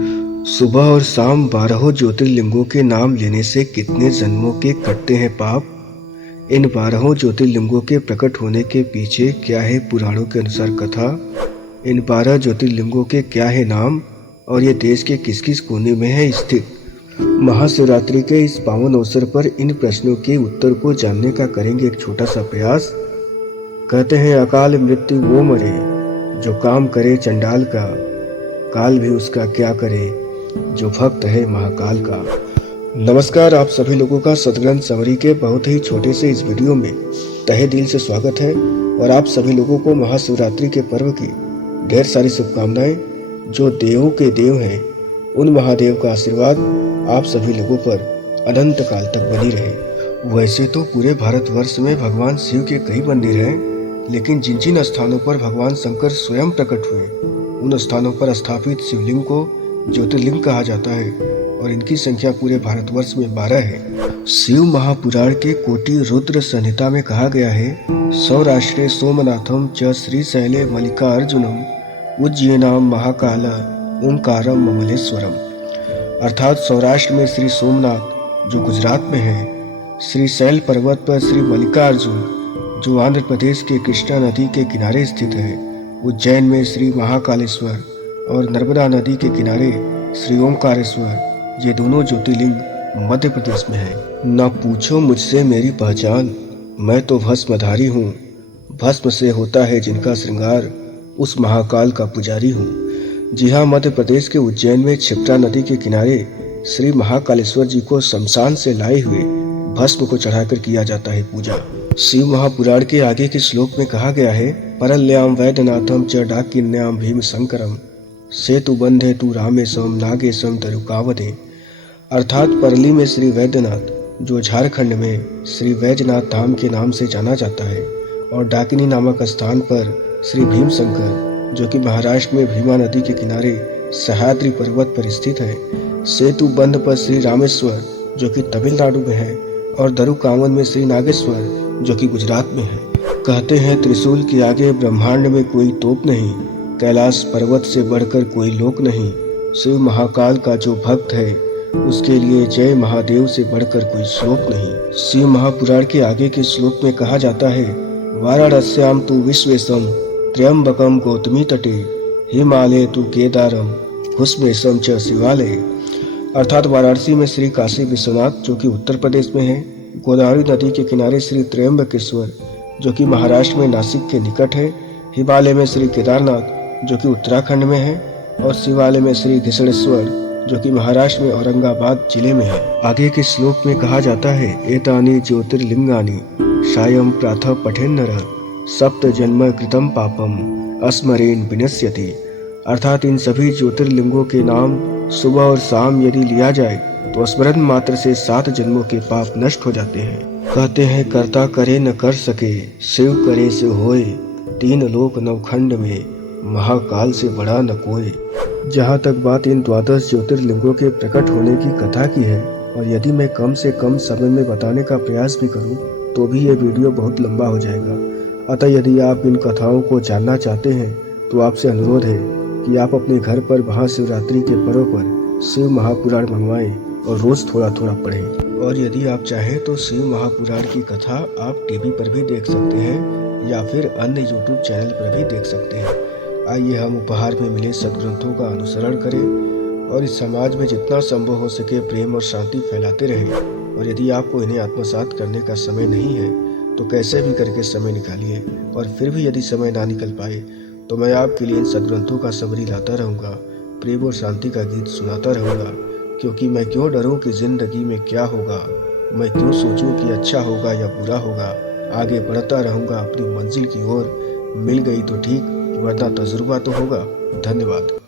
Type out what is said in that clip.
सुबह और शाम 12 ज्योतिर्लिंगों के नाम लेने से कितने जन्मों के कटते हैं पाप। इन 12 ज्योतिर्लिंगों के प्रकट होने के पीछे क्या है पुराणों के अनुसार कथा। इन 12 ज्योतिर्लिंगों के क्या है नाम और ये देश के किस किस कोने में है स्थित। महाशिवरात्रि के इस पावन अवसर पर इन प्रश्नों के उत्तर को जानने का करेंगे एक छोटा सा प्रयास। कहते हैं अकाल मृत्यु वो मरे जो काम करे चंडाल का, काल भी उसका क्या करे जो भक्त है महाकाल का। नमस्कार, आप सभी लोगों का सतग्रंथ समरी के बहुत ही छोटे से इस वीडियो में तहे दिल से स्वागत है और आप सभी लोगों को महाशिवरात्रि के पर्व की ढेर सारी शुभकामनाएं। जो देवों के देव हैं उन महादेव का आशीर्वाद आप सभी लोगों पर अनंत काल तक बनी रहे। वैसे तो पूरे भारतवर्ष में भगवान शिव के कई मंदिर हैं, लेकिन जिन जिन स्थानों पर भगवान शंकर स्वयं प्रकट हुए उन स्थानों पर स्थापित शिवलिंग को ज्योतिर्लिंग कहा जाता है और इनकी संख्या पूरे भारतवर्ष में 12 है। शिव महापुराण के कोटि रुद्र संहिता में कहा गया है, सौराष्ट्रे सोमनाथम च श्रीशैले मल्लिकार्जुनम उज्जैनाम महाकाल ओंकारम ममलेश्वरम। अर्थात सौराष्ट्र में श्री सोमनाथ जो गुजरात में है, श्रीशैल पर्वत पर श्री मल्लिकार्जुन जो आंध्र प्रदेश के कृष्णा नदी के किनारे स्थित है, उज्जैन में श्री महाकालेश्वर और नर्मदा नदी के किनारे श्री ओंकारेश्वर, ये दोनों ज्योतिर्लिंग मध्य प्रदेश में है। न पूछो मुझसे मेरी पहचान, मैं तो भस्मधारी हूँ, भस्म से होता है जिनका श्रृंगार, उस महाकाल का पुजारी हूँ। जी हाँ, मध्य प्रदेश के उज्जैन में क्षिप्रा नदी के किनारे श्री महाकालेश्वर जी को शमशान से लाए हुए भस्म को चढ़ाकर किया जाता है पूजा। शिव महापुराण के आगे के श्लोक में कहा गया है, परल्याम वैद्यनाथम च डाकिन्याम भीम शंकरम सेतु बंधे तू रामेशम नागेशम तरुकावदे। अर्थात परली में श्री वैद्यनाथ जो झारखंड में श्री वैजनाथ धाम के नाम से जाना जाता है और डाकिनी नामक स्थान पर श्री भीम शंकर जो कि महाराष्ट्र में भीमा नदी के किनारे सह्याद्री पर्वत पर स्थित है, सेतु बंध पर श्री रामेश्वर जो कि तमिलनाडु में है और दरुकावन में श्री नागेश्वर जो कि गुजरात में है। कहते हैं त्रिशूल के आगे ब्रह्मांड में कोई तोप नहीं, कैलाश पर्वत से बढ़कर कोई लोक नहीं। शिव महाकाल का जो भक्त है उसके लिए जय महादेव से बढ़कर कोई श्लोक नहीं। शिव महापुराण के आगे के श्लोक में कहा जाता है, वाराणस्याम तु विश्वेशम त्र्यंबकम गौतमी तटे हिमालय तु केदारम हुस्मेशम च शिवालय। अर्थात वाराणसी में श्री काशी विश्वनाथ जो कि उत्तर प्रदेश में है, गोदावरी नदी के किनारे श्री त्र्यंबकेश्वर जो कि महाराष्ट्र में नासिक के निकट है, हिमालय में श्री केदारनाथ जो कि उत्तराखंड में है और शिवालय में श्री घृष्णेश्वर जो कि महाराष्ट्र में औरंगाबाद जिले में है। आगे के श्लोक में कहा जाता है, एतानि ज्योतिर्लिंगानि सायं प्रातः पठेन्नर सप्त जन्म कृतम पापम अस्मरेण विनश्यति। अर्थात इन सभी ज्योतिर्लिंगों के नाम सुबह और शाम यदि लिया जाए तो स्मरण मात्र से 7 जन्मों के पाप नष्ट हो जाते हैं। कहते हैं, कर्ता करे न कर सके शिव करे से होए, 3 लोक नवखंड में महाकाल से बड़ा न कोई। जहाँ तक बात इन 12 ज्योतिर्लिंगों के प्रकट होने की कथा की है और यदि मैं कम से कम समय में बताने का प्रयास भी करूँ तो भी ये वीडियो बहुत लंबा हो जाएगा। अतः यदि आप इन कथाओं को जानना चाहते हैं तो आपसे अनुरोध है कि आप अपने घर पर महाशिवरात्रि के पर्व पर शिव महापुराण मंगवाएं और रोज थोड़ा थोड़ा पढ़ें। और यदि आप चाहें तो शिव महापुराण की कथा आप टीवी पर भी देख सकते हैं या फिर अन्य यूट्यूब चैनल पर भी देख सकते हैं। आइए हम उपहार में मिले सदग्रंथों का अनुसरण करें और इस समाज में जितना संभव हो सके प्रेम और शांति फैलाते रहें। और यदि आपको इन्हें आत्मसात करने का समय नहीं है तो कैसे भी करके समय निकालिए, और फिर भी यदि समय ना निकल पाए तो मैं आपके लिए इन सदग्रंथों का समरी लाता रहूँगा, प्रेम और शांति का गीत सुनाता रहूँगा। क्योंकि मैं क्यों डरूं कि जिंदगी में क्या होगा, मैं क्यों सोचूं कि अच्छा होगा या बुरा होगा, आगे बढ़ता रहूंगा अपनी मंजिल की ओर, मिल गई तो ठीक वरना तजुर्बा तो होगा। धन्यवाद।